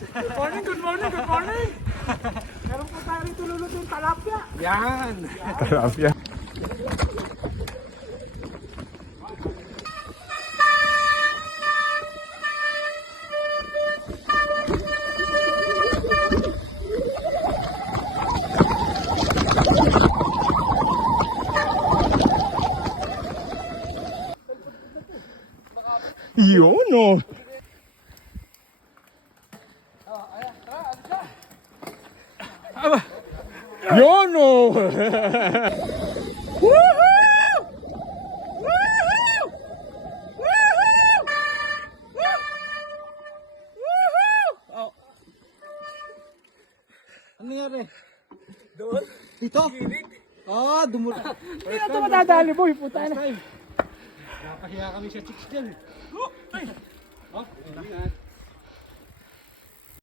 Good morning, good morning, good morning. Meron po tayo rito lulot yung talapia. Yan. Tilapia. Yun oh. Yun oh. Ano nangyari? Doon? Dito? Ah, dumula. Hindi na ito matadali boy, puta na. Napahiya kami sa chicks dyan. Oh,